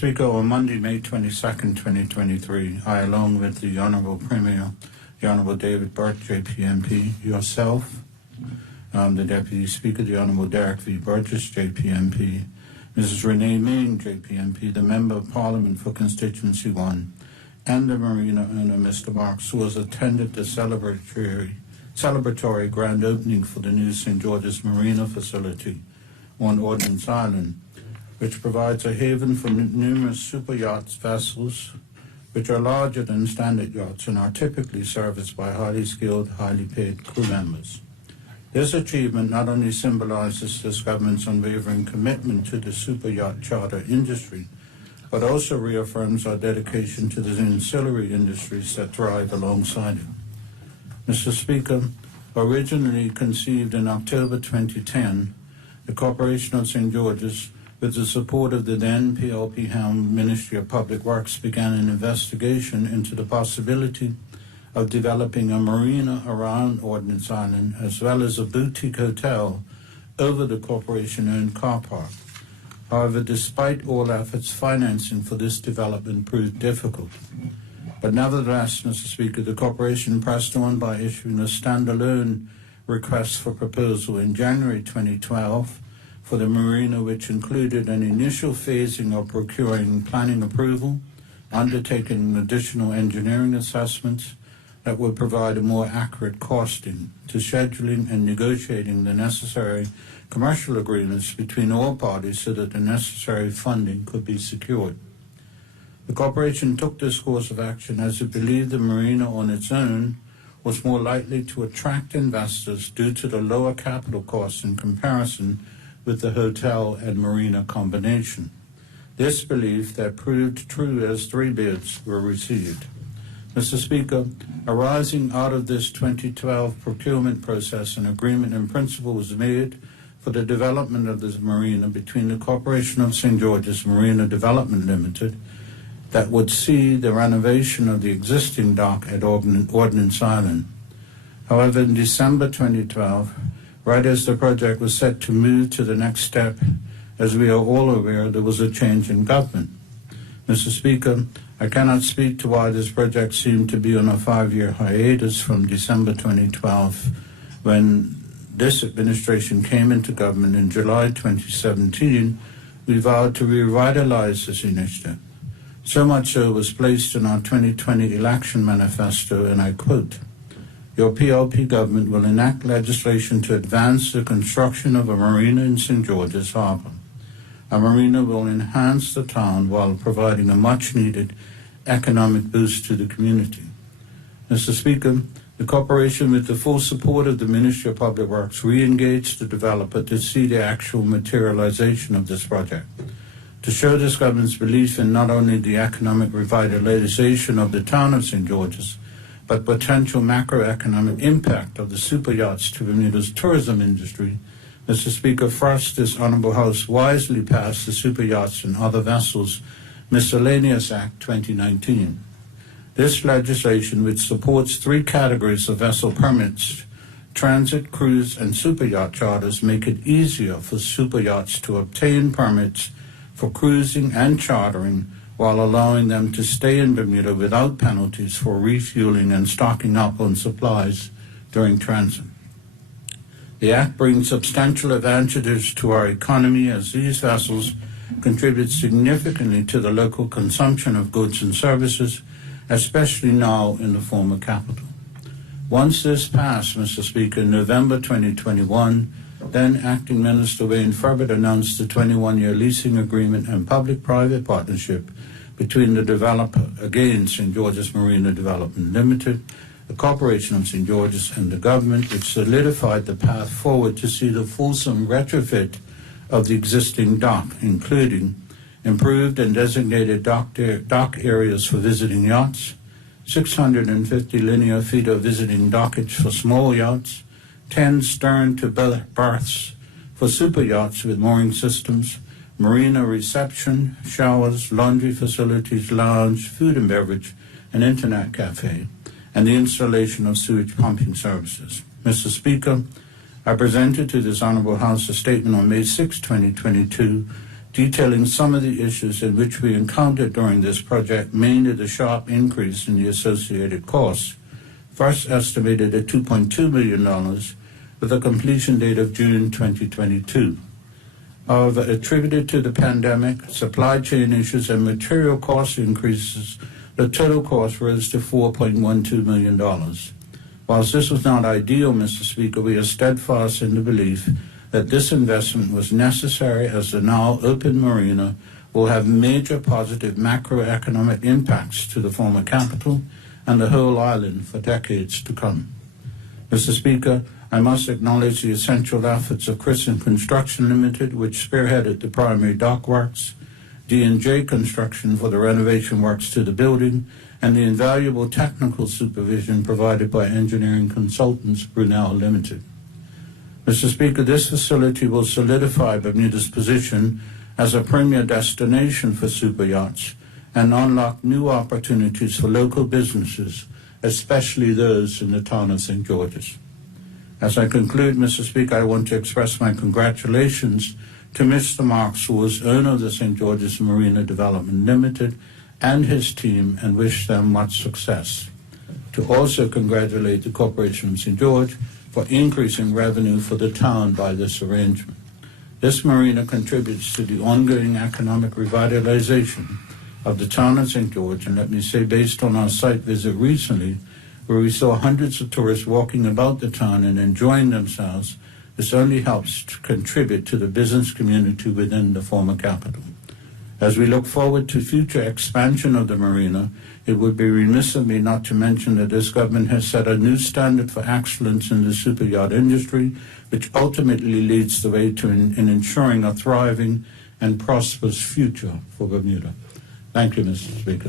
Speaker, on Monday, May 22nd, 2023, I, along with the Honourable Premier, the Honourable David Burch, JPMP, yourself, the Deputy Speaker, the Honourable Derek V. Burgess, JPMP, Mrs. Renee Ming, JPMP, the Member of Parliament for Constituency 1, and the Marina owner, Mr. Marks, who has attended the celebratory grand opening for the new St. George's Marina facility on Ordnance Island, which provides a haven for numerous super yachts vessels, which are larger than standard yachts and are typically serviced by highly skilled, highly paid crew members. This achievement not only symbolizes this government's unwavering commitment to the super yacht charter industry, but also reaffirms our dedication to the ancillary industries that thrive alongside it. Mr. Speaker, originally conceived in October 2010, the Corporation of St. George's, with the support of the then PLP-helmed Ministry of Public Works, began an investigation into the possibility of developing a marina around Ordnance Island, as well as a boutique hotel over the corporation-owned car park. However, despite all efforts, financing for this development proved difficult. But nevertheless, Mr. Speaker, the corporation pressed on by issuing a standalone request for proposal in January 2012 for the marina, which included an initial phasing of procuring planning approval, undertaking additional engineering assessments that would provide a more accurate costing, to scheduling and negotiating the necessary commercial agreements between all parties so that the necessary funding could be secured. The corporation took this course of action as it believed the marina on its own was more likely to attract investors due to the lower capital costs in comparison with the hotel and marina combination. This belief that proved true as 3 bids were received. Mr. Speaker, arising out of this 2012 procurement process, an agreement in principle was made for the development of this marina between the Corporation of St. George's Marina Development Limited that would see the renovation of the existing dock at Ordnance Island. However, in December 2012, right as the project was set to move to the next step, as we are all aware, there was a change in government. Mr. Speaker, I cannot speak to why this project seemed to be on a 5-year hiatus from December 2012, when this administration came into government in July 2017. We vowed to revitalize this initiative. So much so was placed in our 2020 election manifesto, and I quote, "Your PLP government will enact legislation to advance the construction of a marina in St. George's Harbour. A marina will enhance the town while providing a much-needed economic boost to the community." Mr. Speaker, the corporation, with the full support of the Ministry of Public Works, re-engaged the developer to see the actual materialization of this project, to show this government's belief in not only the economic revitalization of the town of St. George's, but potential macroeconomic impact of the super yachts to Bermuda's tourism industry. Mr. Speaker, first, this Honourable House wisely passed the Super Yachts and Other Vessels Miscellaneous Act 2019. This legislation, which supports 3 categories of vessel permits, transit, cruise, and super yacht charters, make it easier for super yachts to obtain permits for cruising and chartering, while allowing them to stay in Bermuda without penalties for refueling and stocking up on supplies during transit. The Act brings substantial advantages to our economy, as these vessels contribute significantly to the local consumption of goods and services, especially now in the former capital. Once this passed, Mr. Speaker, in November 2021, then Acting Minister Wayne Furbert announced the 21-year leasing agreement and public-private partnership between the developer, again St. George's Marina Development Limited, the Corporation of St. George's, and the government, which solidified the path forward to see the fulsome retrofit of the existing dock, including improved and designated dock areas for visiting yachts, 650 linear feet of visiting dockage for small yachts, 10 stern-to-berths for super yachts with mooring systems, marina reception, showers, laundry facilities, lounge, food and beverage, an internet cafe, and the installation of sewage pumping services. Mr. Speaker, I presented to this Honourable House a statement on May 6, 2022, detailing some of the issues in which we encountered during this project, mainly the sharp increase in the associated costs, first estimated at $2.2 million with a completion date of June 2022. However, attributed to the pandemic, supply chain issues, and material cost increases, the total cost rose to $4.12 million. Whilst this was not ideal, Mr. Speaker, we are steadfast in the belief that this investment was necessary, as the now open marina will have major positive macroeconomic impacts to the former capital and the whole island for decades to come. Mr. Speaker, I must acknowledge the essential efforts of Christian Construction Limited, which spearheaded the primary dock works, D&J Construction for the renovation works to the building, and the invaluable technical supervision provided by engineering consultants Brunel Limited. Mr. Speaker, this facility will solidify Bermuda's position as a premier destination for super yachts and unlock new opportunities for local businesses, especially those in the town of St. George's. As I conclude, Mr. Speaker, I want to express my congratulations to Mr. Mark Sewells, owner of the St. George's Marina Development Limited, and his team, and wish them much success. To also congratulate the Corporation of St. George for increasing revenue for the town by this arrangement. This marina contributes to the ongoing economic revitalization of the town of St. George, and let me say, based on our site visit recently, where we saw hundreds of tourists walking about the town and enjoying themselves, this only helps to contribute to the business community within the former capital. As we look forward to future expansion of the marina, it would be remiss of me not to mention that this government has set a new standard for excellence in the super yacht industry, which ultimately leads the way to in ensuring a thriving and prosperous future for Bermuda. Thank you, Mr. Speaker.